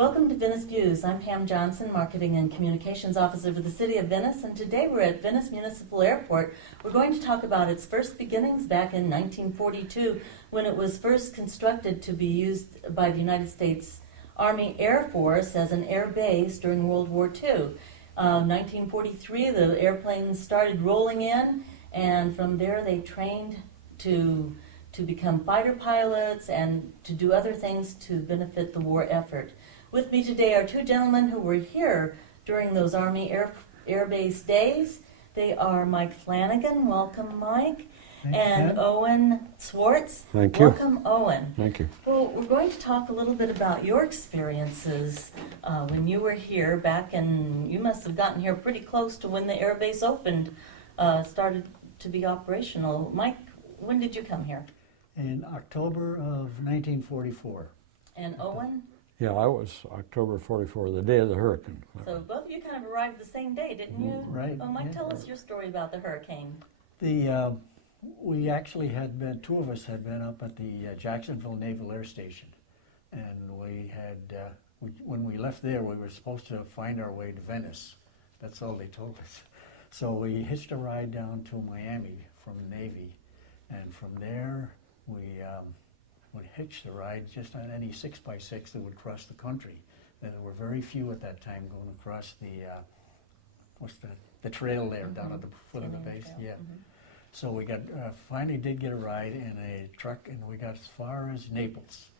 Welcome to Venice Views. I'm Pam Johnson, Marketing and Communications Officer for the City of Venice, and today we're at Venice Municipal Airport. We're going to talk about its first beginnings back in 1942 when it was first constructed to be used by the United States Army Air Force as an air base during World War II. 1943, the airplanes started rolling in, and from there they trained to become fighter pilots and to do other things to benefit the war effort. With me today are two gentlemen who were here during those Army Air Base days. They are Mike Flanagan, welcome Mike, and Owen Swartz. Thank you. Welcome Owen. Thank you. Well, we're going to talk a little bit about your experiences when you were here back in, you must have gotten here pretty close to when the air base opened, started to be operational. Mike, when did you come here? In October of 1944. And Owen? Yeah, I was October 44, the day of the hurricane. So both of you kind of arrived the same day, didn't you? Right. Well, Mike, yeah. tell us your story about the hurricane. We actually had been, two of us had been up at the Jacksonville Naval Air Station. And we had, when we left there, we were supposed to find our way to Venice. That's all they told us. So we hitched a ride down to Miami from the Navy. And from there, we hitched a ride just on any 6x6 that would cross the country. And there were very few at that time going across the trail there down at the foot of the base. Trail. Yeah. So we got finally did get a ride in a truck, and we got as far as Naples,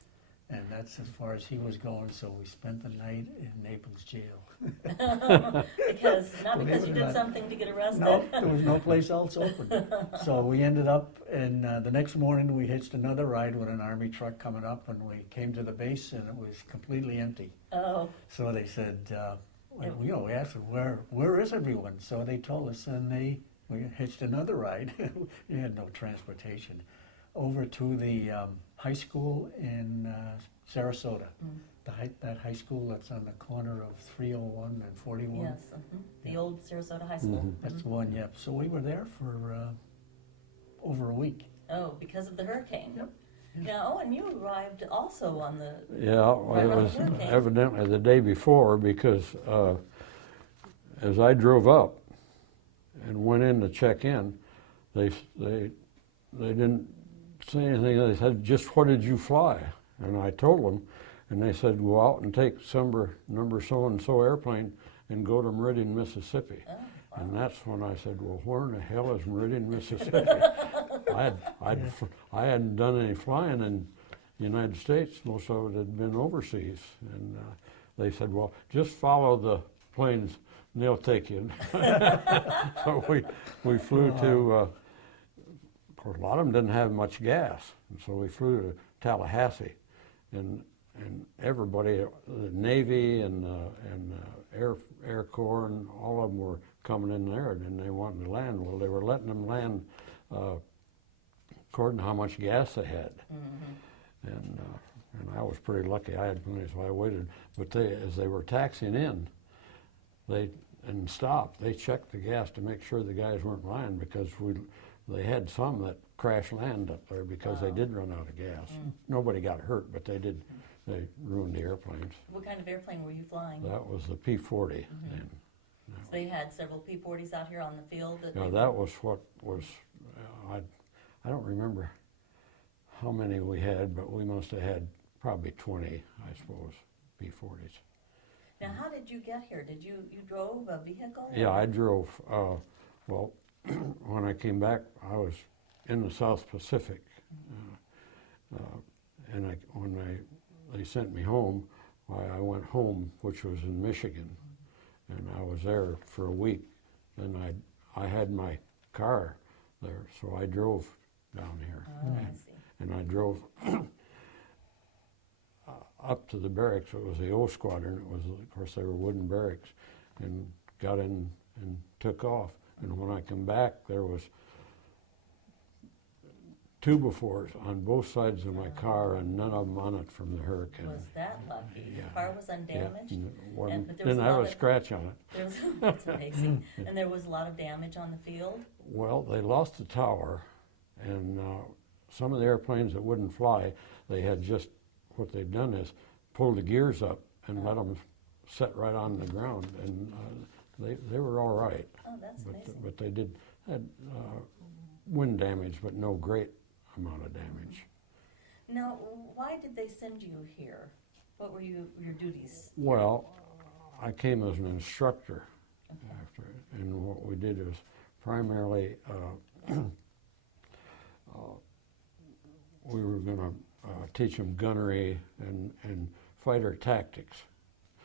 and that's as far as he was going. So we spent the night in Naples jail. Because you did something to get arrested. No, there was no place else open. So we ended up, and the next morning we hitched another ride with an Army truck coming up, and we came to the base, and it was completely empty. Oh. So they said, we asked them, where is everyone? So they told us, and we hitched another ride. We had no transportation over to the high school in Sarasota. That high school that's on the corner of 301 and 41. Yes, the old Sarasota High School. That's the one, yep. So we were there for over a week. Oh, because of the hurricane. Yep. Now, Owen, you arrived also on the... Yeah, well, it was evidently the day before because as I drove up and went in to check in, they didn't say anything. They said, "Just what did you fly?" And I told them, and they said, "Go out and take number so-and-so airplane and go to Meridian, Mississippi." Oh, wow. And that's when I said, "Well, where in the hell is Meridian, Mississippi?" I hadn't done any flying in the United States. Most of it had been overseas. And they said, "Well, just follow the planes and they'll take you." So we flew to, of course, a lot of them didn't have much gas. And so we flew to Tallahassee. And everybody, the Navy and Air Corps and all of them were coming in there, and they wanted to land. Well, they were letting them land according to how much gas they had. And I was pretty lucky. I had plenty, so I waited. But as they were taxiing in, and stopped, they checked the gas to make sure the guys weren't lying, because they had some that crash land up there because they did run out of gas. Nobody got hurt, but they ruined the airplanes. What kind of airplane were you flying? That was the P-40. And So they had several P-40s out here on the field? that was what was, I don't remember how many we had, but we must have had probably 20, I suppose, P-40s. Now, how did you get here? Did you drove a vehicle? Yeah, I drove. Well, when I came back, I was in the South Pacific, and when they sent me home, I went home, which was in Michigan, and I was there for a week. And I had my car there, so I drove down here. Oh, I see. And I drove up to the barracks. It was the O Squadron. It was, of course, they were wooden barracks, and got in and took off. And when I come back, there was 2x4s on both sides of my car, and none of them on it from the hurricane. Was that lucky? Yeah. The car was undamaged? Yeah, but there was didn't a have lot a of- scratch on it. That's amazing. And there was a lot of damage on the field? Well, they lost the tower, and some of the airplanes that wouldn't fly, they had just, what they'd done is pulled the gears up and let them set right on the ground, and they were all right. Oh, that's amazing. But they had wind damage, but no great amount of damage. Now, why did they send you here? What were your duties? Well, I came as an instructor Okay. after it, and what we did is primarily we were going to teach them gunnery and fighter tactics.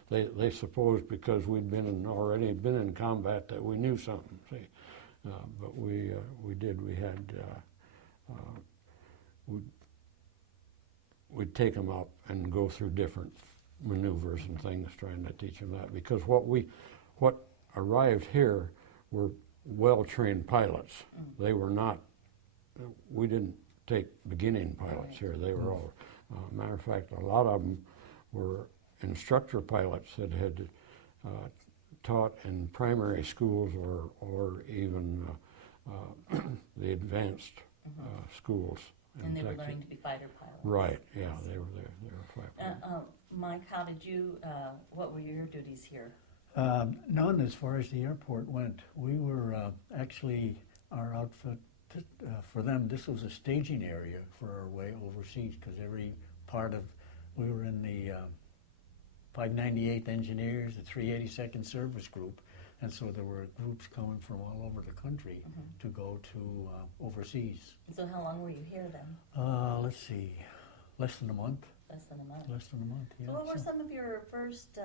They supposed because we'd already been in combat that we knew something. See, but we did. We had we'd take them up and go through different maneuvers and things, trying to teach them that. Because what arrived here were well-trained pilots. They were not. We didn't take beginning pilots here. They were all. Matter of fact, a lot of them were instructor pilots that had taught in primary schools or even the advanced schools. And they were Texas. learning to be fighter pilots. Right, yeah, they were there. They were fighter pilots. Mike, how did you, what were your duties here? None as far as the airport went. We were actually, our outfit, for them, this was a staging area for our way overseas, because every part of, we were in the 598th Engineers, the 382nd Service Group, and so there were groups coming from all over the country to go to overseas. So how long were you here then? Let's see, less than a month. Less than a month. Less than a month, yeah. So what were some of your first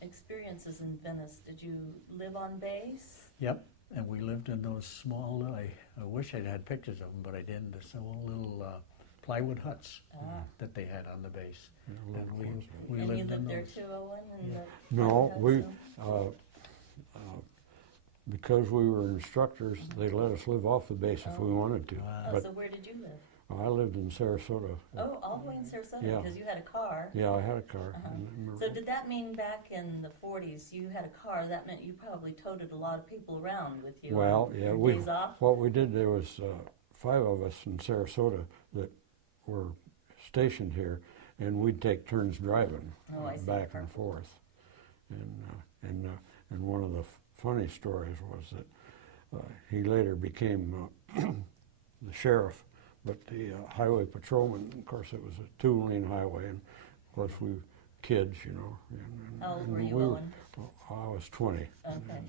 experiences in Venice? Did you live on base? Yep, and we lived in those small, I wish I'd had pictures of them, but I didn't, the small little plywood huts that they had on the base. Yeah, a And little we closer. we And you lived in lived there those. too, Owen? In Yeah. the No, private we, house, because we were instructors, they let us live off the base if we wanted to. Wow. Oh, But so where did you live? I lived in Sarasota. Oh, all the way in Sarasota, Yeah. because you had a car. Yeah, I had a car. Uh-huh. And I remember- So did that mean back in the 40s you had a car? That meant you probably toted a lot of people around with you. Well, on yeah, your we, days off? what we did, there was 5 of us in Sarasota that were stationed here, and we'd take turns driving Oh, I see. back and forth. And one of the funny stories was that he later became the sheriff, but the highway patrolman, of course, it was a 2-lane highway, and of course we kids, you know. And How old were and you, we Owen? I was 20. Okay.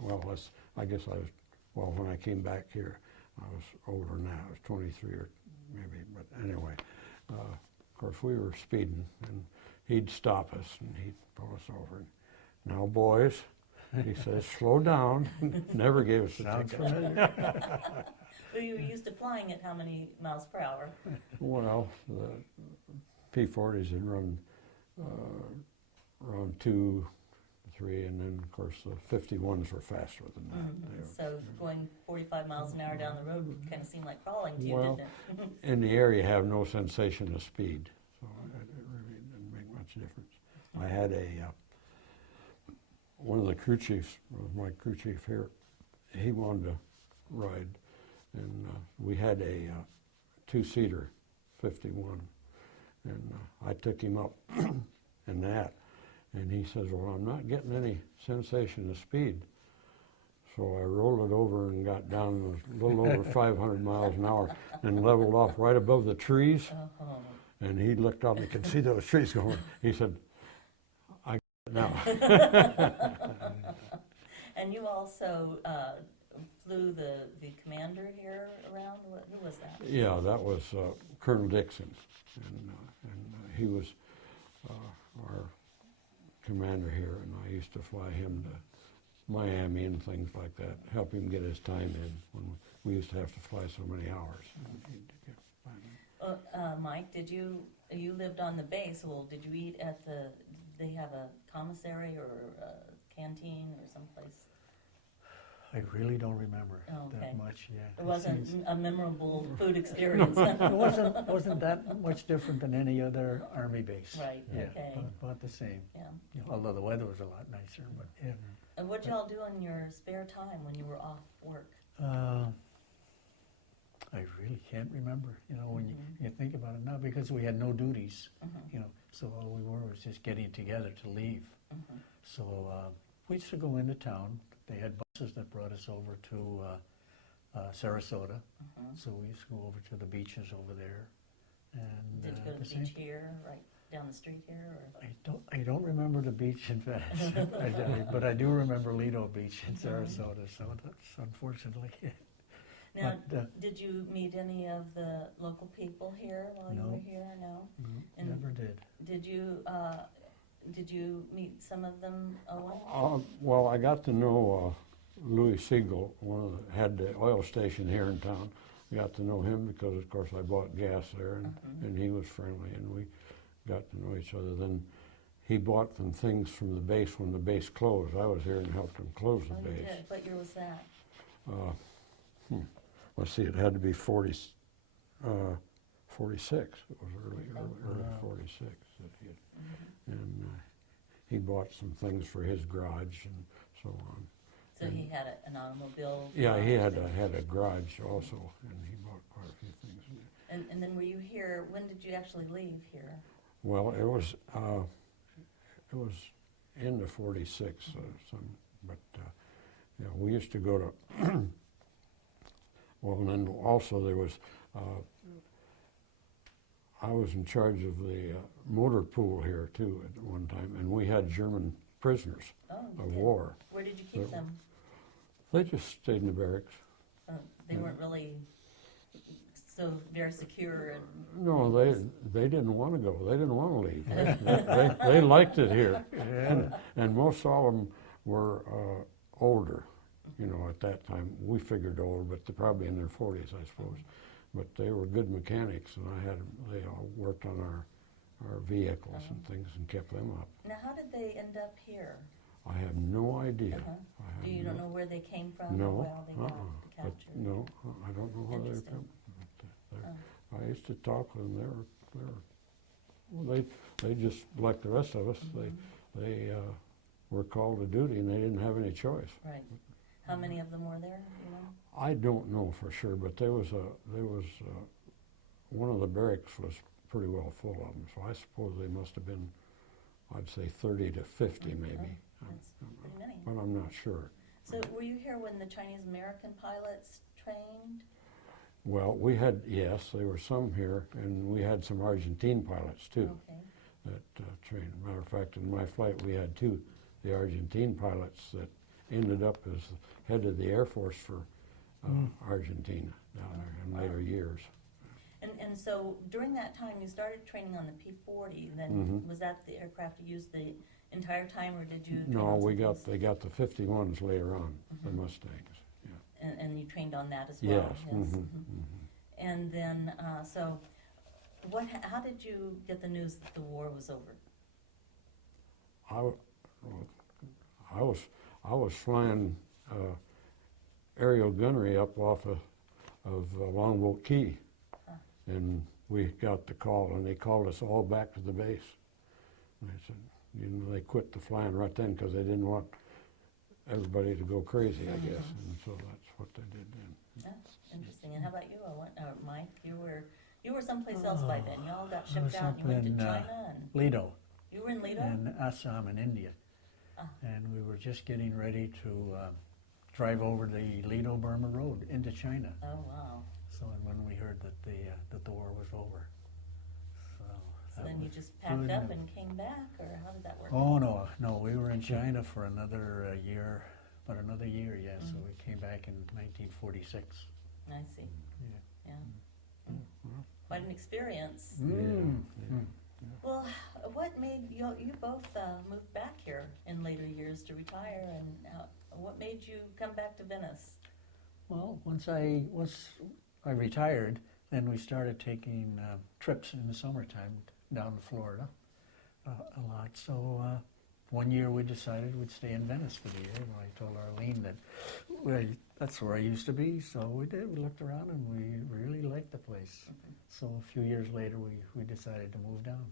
Well, I guess I was, well, when I came back here, I was older than that. I was 23 or maybe, but anyway. Of course, we were speeding, and he'd stop us, and he'd pull us over. Now, boys, he says, slow down. Never gave us a Sounds ticket. familiar. Well, you were used to flying at how many miles per hour? Well, the P-40s had run around 2, 3, and then, of course, the 51s were faster than that. They were- So going 45 miles an hour down the road would kind of seem like crawling to you, Well, didn't it? in the air, you have no sensation of speed, so it really didn't make much difference. I had one of the crew chiefs, my crew chief here, he wanted to ride, and we had a 2-seater 51, and I took him up in that, and he says, well, I'm not getting any sensation of speed. So I rolled it over and got down a little over 500 miles an hour and leveled off right above the trees. Oh. And he looked up and he could see those trees going. He said, I get it now. And you also flew the commander here around? Who was that? Yeah, that was Colonel Dixon. And he was our commander here. And I used to fly him to Miami and things like that, help him get his time in when we used to have to fly so many hours. Mike, you lived on the base, well, did you eat at they have a commissary or a canteen or someplace? I really don't remember Okay. that much, yeah. It wasn't a memorable food experience. It wasn't that much different than any other Army base. Right, Yeah, okay. about the same. Yeah. Yeah, although the weather was a lot nicer, but yeah. And what'd y'all do in your spare time when you were off work? I really can't remember, when you think about it now, because we had no duties, so all we were was just getting together to leave. So we used to go into town. They had buses that brought us over to Sarasota, so we used to go over to the beaches over there. And Did you go to the beach here, right down the street here? Or? I don't remember the beach in Venice, but I do remember Lido Beach in Sarasota. So that's unfortunately. Now, did you meet any of the local people here while you were here? No, never did. Did you meet some of them, Owen? Well, I got to know Louis Siegel, had the oil station here in town. I got to know him because, of course, I bought gas there, and he was friendly, and we got to know each other. Then he bought some things from the base when the base closed. I was here and helped him close the base. You did. What year was that? Let's see, it had to be 46. It was early 46 that he had. And he bought some things for his garage and so on. So he had an automobile? Yeah, he had a garage also, and he bought quite a few things. And then were you here, when did you actually leave here? Well, it was into 46, but yeah, we used to go to, well, and then also there was, I was in charge of the motor pool here too at one time, and we had German prisoners of war. Where did you keep them? They just stayed in the barracks. They weren't really so very secure and... No, they didn't want to go. They didn't want to leave. They liked it here. And most of them were older, at that time. We figured old, but they're probably in their 40s, I suppose. But they were good mechanics, and they all worked on our vehicles and things and kept them up. Now, how did they end up here? I have no idea. You don't know where they came from? No. Or how they got captured? No, I don't know where they come. I used to talk with them. They just like the rest of us. They were called to duty, and they didn't have any choice. Right. How many of them were there? I don't know for sure, but there was one of the barracks was pretty well full of them. So I suppose they must have been, I'd say 30 to 50 maybe. That's pretty many. But I'm not sure. So were you here when the Chinese American pilots trained? Well, yes, there were some here, and we had some Argentine pilots too that trained. Matter of fact, in my flight we had the Argentine pilots that ended up as head of the Air Force for Argentina down there in later years. And so during that time you started training on the P-40, then was that the aircraft you used the entire time, or did you? No, they got the 51s later on, the Mustangs. Yeah. And you trained on that as well. Yes. And then so, how did you get the news that the war was over? I was flying aerial gunnery up off of Longboat Key, and we got the call, and they called us all back to the base. And I said, they quit the flying right then because they didn't want everybody to go crazy, I guess, and so that's what they did then. That's interesting. And how about you, Mike? You were someplace else by then. You all got shipped out. You went to China and Lido. You were in Lido? And Assam in India. And we were just getting ready to drive over the Lido-Burma Road into China. Oh, wow. So when we heard that the war was over. So then you just packed up and came back, or how did that work? Oh, no, we were in China for another year, So we came back in 1946. I see. Yeah. Quite an experience. Mm. Well, what made you both move back here in later years to retire, and what made you come back to Venice? Well, once I retired, then we started taking trips in the summertime down to Florida a lot. So one year we decided we'd stay in Venice for the year. And I told Arlene that that's where I used to be. So we did. We looked around and we really liked the place. So a few years later we decided to move down.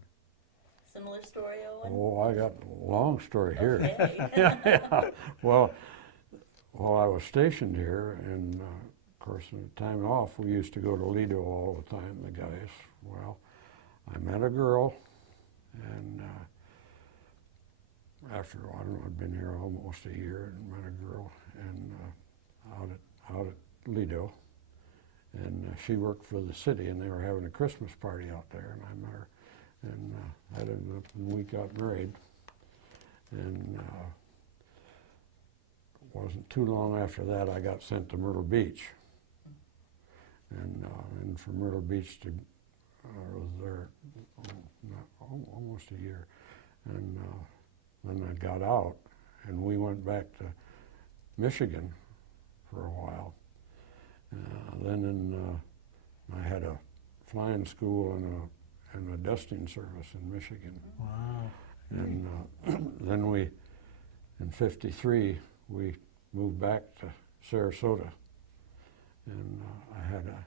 Similar story, Owen? Oh, I got a long story here. Okay. Yeah. Well, while I was stationed here, and of course, in the time off, we used to go to Lido all the time, the guys. Well, I met a girl, and after, I don't know, I'd been here almost a year, and met a girl, and out at Lido, and she worked for the city, and they were having a Christmas party out there, and I met her, and that ended up, and we got married, and wasn't too long after that I got sent to Myrtle Beach, and from Myrtle Beach to I was there almost a year, and then I got out, and we went back to Michigan for a while. I had a flying school and a dusting service in Michigan. Wow. And then in '53, we moved back to Sarasota, and I had a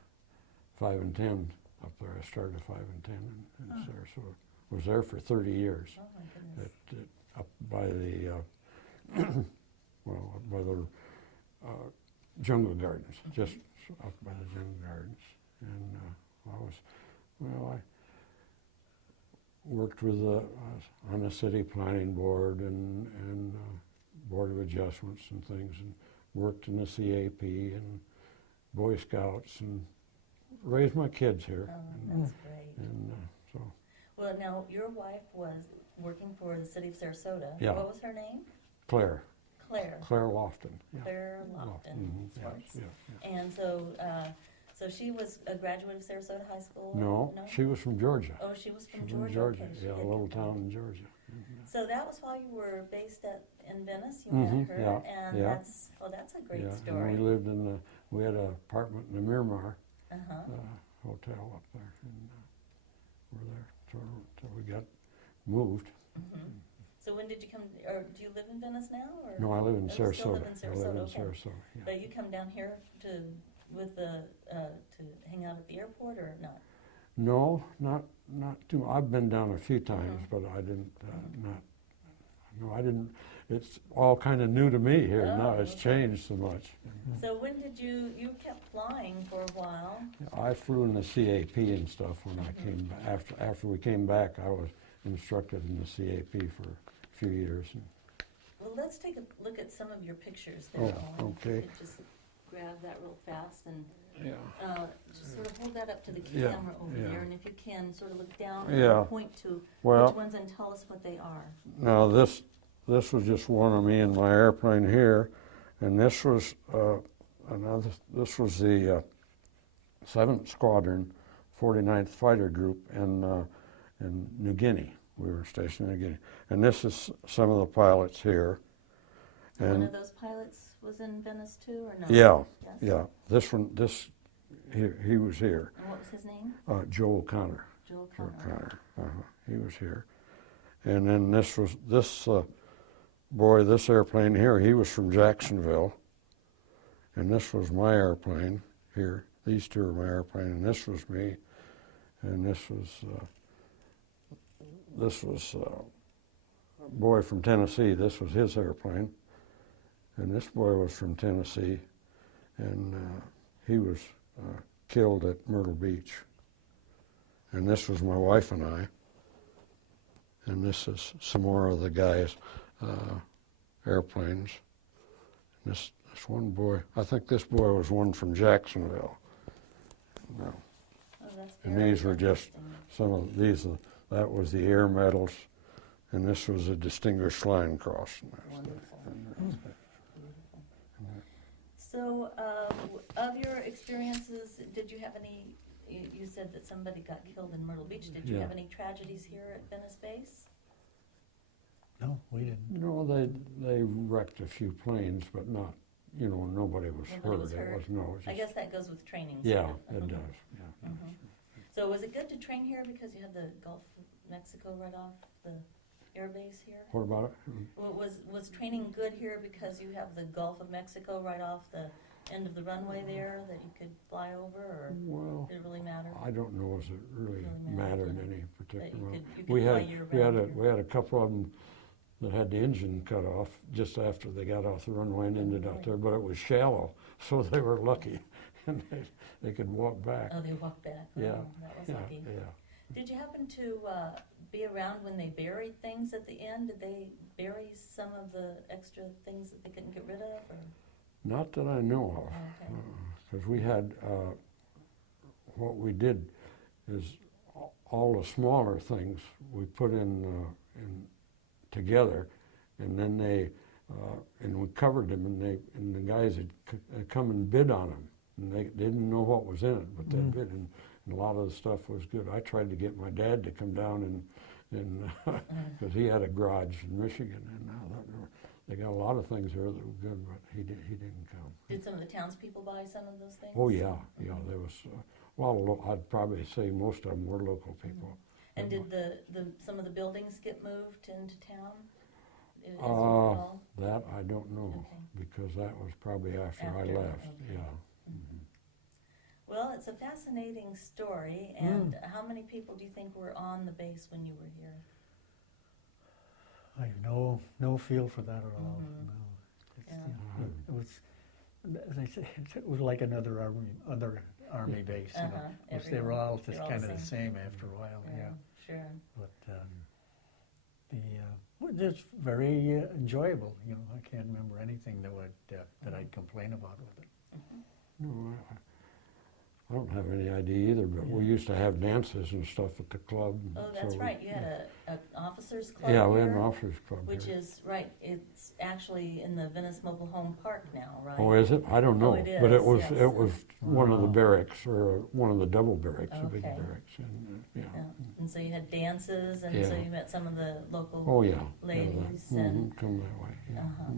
5 and 10 up there. I started a 5 and 10 in Sarasota. Was there for 30 years. Oh my goodness. Up by the by the jungle gardens, just up by the jungle gardens, and I worked with on the city planning board and board of adjustments and things, and worked in the CAP and Boy Scouts, and raised my kids here. Oh, that's great. And so. Well, now, your wife was working for the city of Sarasota. Yeah. What was her name? Claire Claire. Lofton. Yeah. Claire Lofton. Mhm, Swartz. yeah. And so, so she was a graduate of Sarasota High School? No, she was from Georgia. Oh, she was from She's Georgia. from Georgia, Okay, she yeah, a did little come town from- in Georgia. So that was while you were based in Venice. You met her, yeah, and yeah. that's a great Yeah, story. and we lived we had an apartment in the Miramar Uh-huh. hotel up there, and we're there till we got moved. Mhm. So when did you come, or do you live in Venice now? Or? No, I live in Oh, you still Sarasota. live in I live in Sarasota, okay. Sarasota, yeah. But you come down here to hang out at the airport, or not? No, not too. I've been down a few times, Mhm. but I didn't. I didn't. It's all kind of new to me here Oh, now. It's okay. changed so much. So when did you kept flying for a while? I flew in the CAP and stuff when I came back. After we came back, I was instructed in the CAP for a few years. Well, let's take a look at some of your pictures there. Oh, Owen. If you okay. could just grab that real fast and Yeah. just sort of hold that up to the Yeah, camera over yeah. there, and if you can, sort of look down Yeah. and point to Well, which ones and tell us what they are. now this was just one of me in my airplane here, and this was another. This was the 7th Squadron, 49th Fighter Group in New Guinea. We were stationed in New Guinea, and this is some of the pilots here. One And of those pilots was in Venice too, or no? yeah, Yes? yeah. He was here. And what was his name? Joel Connor. Joel Joel Connor. Connor. He was here, and then this boy, this airplane here. He was from Jacksonville, and this was my airplane here. These two are my airplane, and this was me, and this was a boy from Tennessee. This was his airplane, and this boy was from Tennessee, and he was killed at Myrtle Beach. And this was my wife and I, and this is some more of the guys' airplanes. And this one boy, I think this boy was one from Jacksonville. No. Oh, that's And very these were just interesting. some of these. That was the Air Medals, and this was a Distinguished Flying Cross. Wonderful. So, of your experiences, did you have any? You said that somebody got killed in Myrtle Beach. Did you Yeah. have any tragedies here at Venice Base? No, we didn't. No, they wrecked a few planes, but not. Nobody was Nobody was hurt. hurt? It was no. It was I just, guess that goes with training. yeah, sort of. it Mhm. does. Yeah. Mhm. So, was it good to train here because you had the Gulf of Mexico right off the air base here? What about it? Well, was training good here because you have the Gulf of Mexico right off the end of the runway there that you could fly over, or Well, did it really matter? I don't know if it really Really mattered mattered, any That particular way. you could We fly had year-round we here? had a couple of them that had the engine cut off just after they got off the runway and ended up there, but it was shallow, so they were lucky. and they could walk back. Oh, they walked back. Oh, Yeah, that was yeah, lucky. yeah. Did you happen to be around when they buried things at the end? Did they bury some of the extra things that they couldn't get rid of? Or? Not that I know of, Okay. because we had, what we did is all the smaller things we put in together, and then and we covered them, and the guys had come and bid on them, and they didn't know what was in it, but they bid, and a lot of the stuff was good. I tried to get my dad to come down and because he had a garage in Michigan, and they got a lot of things there that were good, but he didn't come. Did some of the townspeople buy some of those things? Oh yeah, yeah. There was I'd probably say most of them were local people. And did some of the buildings get moved into town? As you recall? That I don't know, Okay. because that was probably after I After, left. okay. Yeah. Well, it's a fascinating story. And how many people do you think were on the base when you were here? I have no feel for that at all. Mhm. No. It's, Yeah. you know, it was, as I say, it was like another army base. You know, which they were all just kind of the same after a while. Yeah. Sure. But well, it's very enjoyable. You know, I can't remember anything that I'd complain about with it. No, I don't have any idea either, but we used to have dances and stuff at the club. Oh, that's so right. You had an officers club Yeah, we had here, an officers club which here. is right. It's actually in the Venice Mobile Home Park now, right? Oh, is it? I don't know. it But is, it was yes. one of the Wow. barracks, or one of the double barracks, the big Okay. barracks, and Yeah. And so you had dances, and so Yeah. you met some of the local. Oh yeah. Ladies yeah, and- come that way. Yeah. Uh-huh.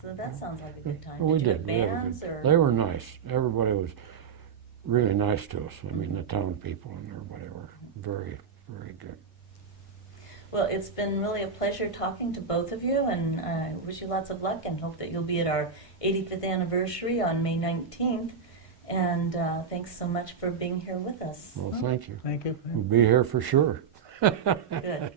So that sounds like a good time. Well, we did you did. have We had a bands good. or? They were nice. Everybody was really nice to us. I mean, the town people and everybody were very, very good. Well, it's been really a pleasure talking to both of you, and I wish you lots of luck and hope that you'll be at our 85th anniversary on May 19th. And thanks so much for being here with us. Well, thank you. Thank you. We'll be here for sure. Good.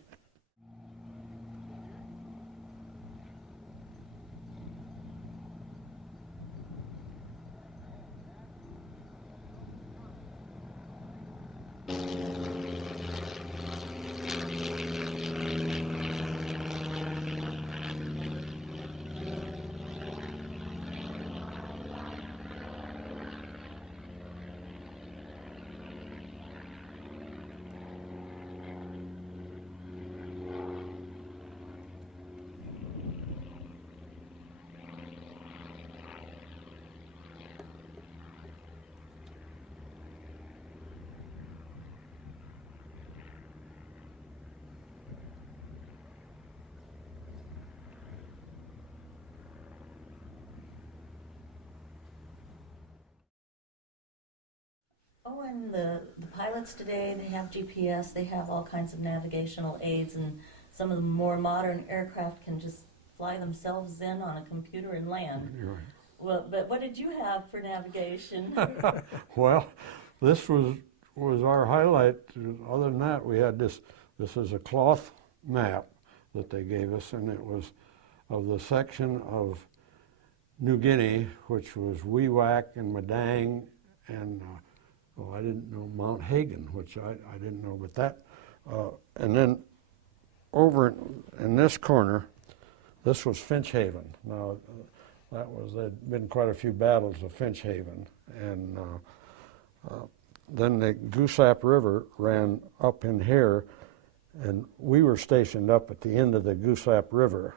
Oh, and the pilots today, they have GPS, they have all kinds of navigational aids, and some of the more modern aircraft can just fly themselves in on a computer and land. You're right. Well, but what did you have for navigation? Well, this was our highlight. Other than that, we had this is a cloth map that they gave us, and it was of the section of New Guinea, which was WWII and Madang, and I didn't know Mount Hagen, which I didn't know, but that, and then over in this corner, this was Finch Haven. Now, there'd been quite a few battles of Finch Haven, and then the Goosap River ran up in here, and we were stationed up at the end of the Goosap River,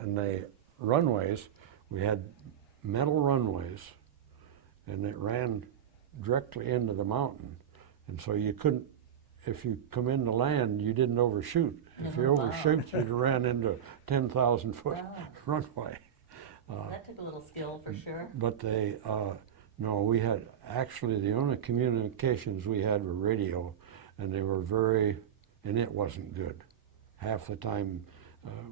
and the runways, we had metal runways, and it ran directly into the mountain, and so you couldn't, if you come into land, you didn't overshoot. If you Wow. overshoot, you'd ran into 10,000 foot Wow. runway. That took a little skill for sure. But no, we had, actually the only communications we had were radio, and they were and it wasn't good. Half the time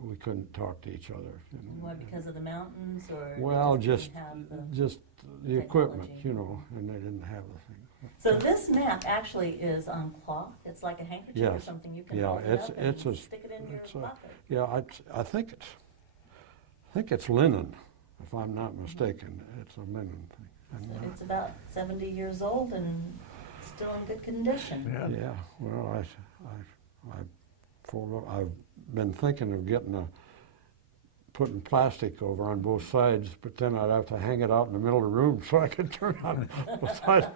we couldn't talk to each other. What, because of the mountains, or they Well, just didn't have the... just the equipment, technology. you know, and they didn't have the thing. So this map actually is on cloth. It's like a handkerchief or Yes. something. You can Yeah, hold it it's- up and it's a- stick it in your it's a- pocket. Yeah, I think it's linen, if I'm not mistaken. It's a linen thing. And, It's about 70 years old and still in good condition. yeah, well, I've been thinking of putting plastic over on both sides, but then I'd have to hang it out in the middle of the room so I could turn on both sides.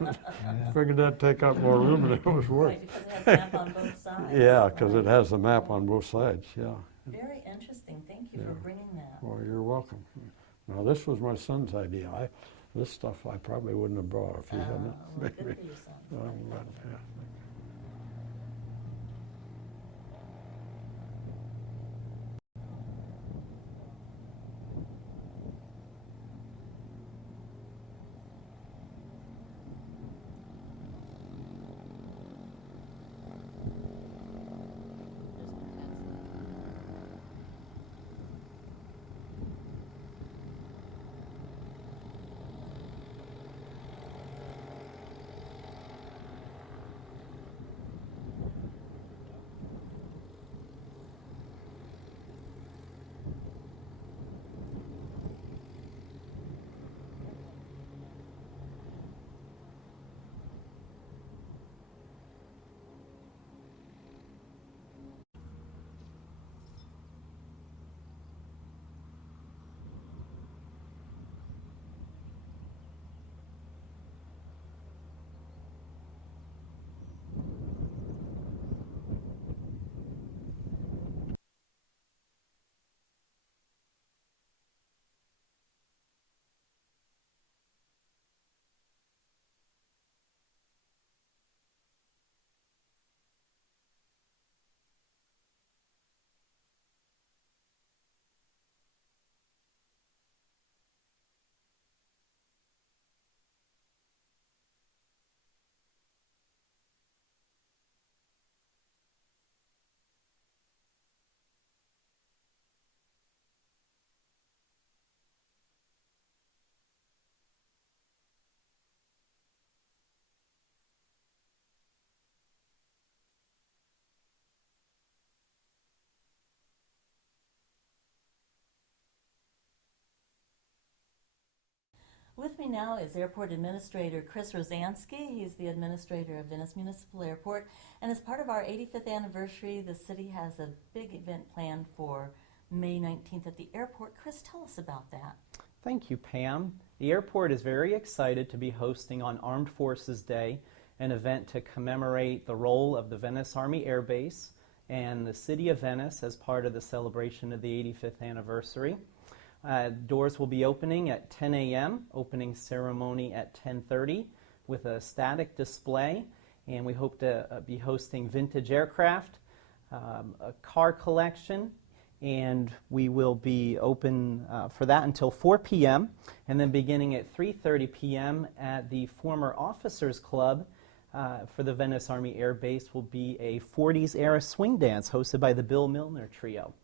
Figured that'd take up more room than it was worth. Right, because it has a map on both sides. Yeah, because Right. it has the map on both sides, yeah. Very interesting. Thank you for Yeah. bringing that. Well, you're welcome. Now, this was my son's idea. This stuff I probably wouldn't have brought if he hadn't. Well, good for your son. Yeah. With me now is Airport Administrator Chris Rozanski. He's the administrator of Venice Municipal Airport. And as part of our 85th anniversary, the city has a big event planned for May 19th at the airport. Chris, tell us about that. Thank you, Pam. The airport is very excited to be hosting on Armed Forces Day an event to commemorate the role of the Venice Army Air Base and the City of Venice as part of the celebration of the 85th anniversary. Doors will be opening at 10 a.m., opening ceremony at 10:30 with a static display, and we hope to be hosting vintage aircraft, a car collection, and we will be open for that until 4 p.m., and then beginning at 3:30 p.m. at the former Officers Club for the Venice Army Air Base will be a 40s era swing dance hosted by the Bill Milner Trio.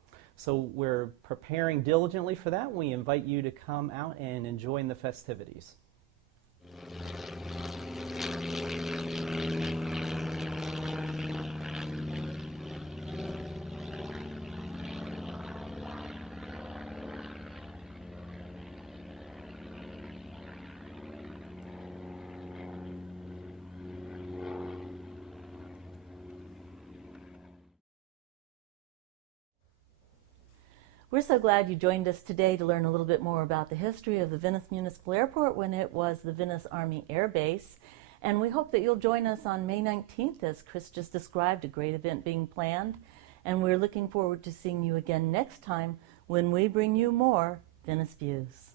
So we're preparing diligently for that. We invite you to come out and enjoy the festivities. We're so glad you joined us today to learn a little bit more about the history of the Venice Municipal Airport when it was the Venice Army Air Base. And we hope that you'll join us on May 19th, as Chris just described, a great event being planned. And we're looking forward to seeing you again next time when we bring you more Venice Views.